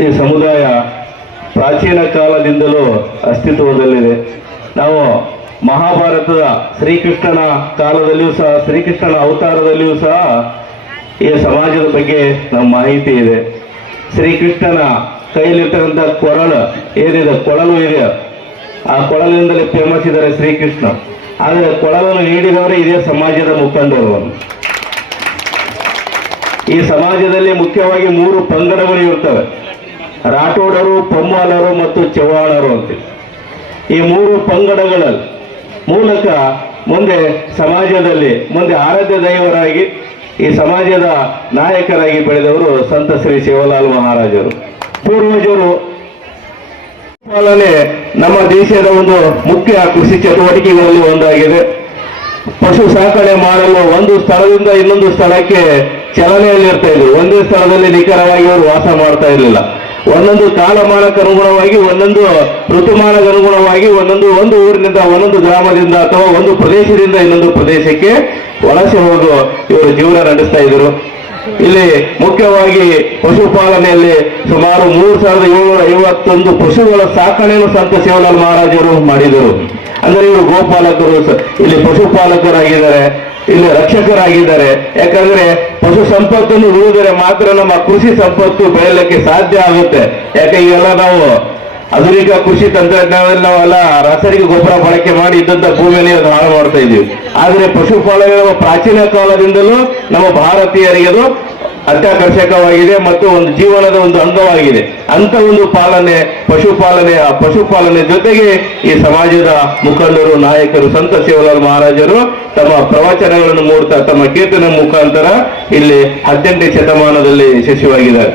ಈ ಸಮುದಾಯ ಪ್ರಾಚೀನ ಕಾಲದಿಂದಲೂ ಅಸ್ತಿತ್ವದಲ್ಲಿದೆ. ನಾವು ಮಹಾಭಾರತದ ಶ್ರೀಕೃಷ್ಣನ ಕಾಲದಲ್ಲಿಯೂ ಸಹ, ಶ್ರೀಕೃಷ್ಣನ ಅವತಾರದಲ್ಲಿಯೂ ಸಹ ಈ ಸಮಾಜದ ಬಗ್ಗೆ ನಮ್ಮ ಮಾಹಿತಿ ಇದೆ. ಶ್ರೀಕೃಷ್ಣನ ಕೈಯಲ್ಲಿರ್ತಕ್ಕಂಥ ಕೊರಳು ಏನಿದೆ? ಕೊಳಲು ಇದೆ. ಆ ಕೊಳಲಿನಿಂದಲೇ ಫೇಮಸ್ ಇದ್ದಾರೆ ಶ್ರೀಕೃಷ್ಣ. ಆದರೆ ಕೊಳಲನ್ನು ನೀಡಿದವರೇ ಇದೇ ಸಮಾಜದ ಮುಖಂಡರು ಈ ಸಮಾಜದಲ್ಲಿ ಮುಖ್ಯವಾಗಿ ಮೂರು ಪಂಗಡಗಳು ಇರ್ತವೆ. ರಾಠೋಡರು, ಪಮ್ಮಾಲರು ಮತ್ತು ಚವ್ಹಾಣರು ಅಂತ ಈ ಮೂರು ಪಂಗಡಗಳ ಮೂಲಕ ಮುಂದೆ ಸಮಾಜದಲ್ಲಿ ಮುಂದೆ ಆರಾಧ್ಯ ದೈವರಾಗಿ, ಈ ಸಮಾಜದ ನಾಯಕರಾಗಿ ಬೆಳೆದವರು ಸಂತ ಶ್ರೀ ಶಿವಲಾಲ್ ಮಹಾರಾಜರು. ಪೂರ್ವಜರು ಪಾಲನೆ ನಮ್ಮ ದೇಶದ ಒಂದು ಮುಖ್ಯ ಕೃಷಿ ಚಟುವಟಿಕೆಗಳಲ್ಲಿ ಒಂದಾಗಿದೆ. ಪಶು ಸಾಕಣೆ ಮಾಡಲು ಒಂದು ಸ್ಥಳದಿಂದ ಇನ್ನೊಂದು ಸ್ಥಳಕ್ಕೆ ಚಲನೆಯಲ್ಲಿ ಇರ್ತಾ ಇದ್ರು. ಒಂದೇ ಸ್ಥಳದಲ್ಲಿ ನಿಖರವಾಗಿ ಅವರು ವಾಸ ಮಾಡ್ತಾ ಇರಲಿಲ್ಲ. ಒಂದೊಂದು ಕಾಲಮಾನಕ್ಕೆ ಅನುಗುಣವಾಗಿ, ಒಂದೊಂದು ಋತುಮಾನಕ್ಕೆ ಅನುಗುಣವಾಗಿ, ಒಂದೊಂದು ಒಂದು ಊರಿನಿಂದ ಒಂದೊಂದು ಗ್ರಾಮದಿಂದ ಅಥವಾ ಒಂದು ಪ್ರದೇಶದಿಂದ ಇನ್ನೊಂದು ಪ್ರದೇಶಕ್ಕೆ ವಲಸೆ ಹೋಗು ಇವರು ಜೀವನ ನಡೆಸ್ತಾ ಇದ್ರು. ಇಲ್ಲಿ ಮುಖ್ಯವಾಗಿ ಪಶುಪಾಲನೆಯಲ್ಲಿ ಸುಮಾರು ಮೂರು ಸಾವಿರದ ಏಳ್ನೂರ ಐವತ್ತೊಂದು ಪಶುಗಳ ಸಾಕಣೆಯನ್ನು ಸಂತ ಶಿವಲಾಲ್ ಮಹಾರಾಜರು ಮಾಡಿದರು. ಅಂದ್ರೆ ಇವರು ಗೋಪಾಲಕರು ಇಲ್ಲಿ ಪಶುಪಾಲಕರಾಗಿದ್ದಾರೆ, ಇಲ್ಲಿ ರಕ್ಷಕರಾಗಿದ್ದಾರೆ. ಯಾಕಂದ್ರೆ ಪಶು ಸಂಪತ್ತನ್ನು ಉಳಿದರೆ ಮಾತ್ರ ನಮ್ಮ ಕೃಷಿ ಸಂಪತ್ತು ಬೆಳೆಯಲಿಕ್ಕೆ ಸಾಧ್ಯ ಆಗುತ್ತೆ. ಯಾಕೆ ಇವೆಲ್ಲ ನಾವು ಆಧುನಿಕ ಕೃಷಿ ತಂತ್ರಜ್ಞಾನದಲ್ಲಿ ನಾವೆಲ್ಲ ರಾಸಾಯನಿಕ ಗೊಬ್ಬರ ಬಳಕೆ ಮಾಡಿ ಇದ್ದಂತ ಭೂಮಿಯಲ್ಲಿ ಅದು ಹಾಳು ಮಾಡ್ತಾ ಇದೀವಿ ಆದ್ರೆ ಪಶುಪಾಲನೆ ಪ್ರಾಚೀನ ಕಾಲದಿಂದಲೂ ನಮ್ಮ ಭಾರತೀಯರಿಗೆ ಅತ್ಯಾಕರ್ಷಕವಾಗಿದೆ ಮತ್ತು ಒಂದು ಜೀವನದ ಒಂದು ಅಂಗವಾಗಿದೆ. ಅಂತ ಒಂದು ಪಾಲನೆ, ಪಶುಪಾಲನೆ, ಆ ಪಶುಪಾಲನೆ ಜೊತೆಗೆ ಈ ಸಮಾಜದ ಮುಖಂಡರು, ನಾಯಕರು, ಸಂತ ಶಿವಲಾಲ್ ಮಹಾರಾಜರು ತಮ್ಮ ಪ್ರವಚನಗಳನ್ನು ಮೂಡ್ತಾ ತಮ್ಮ ಕೀರ್ತನೆ ಮುಖಾಂತರ ಇಲ್ಲಿ ಹದಿನೆಂಟನೇ ಶತಮಾನದಲ್ಲಿ ಯಶಸ್ವಿಯಾಗಿದ್ದಾರೆ.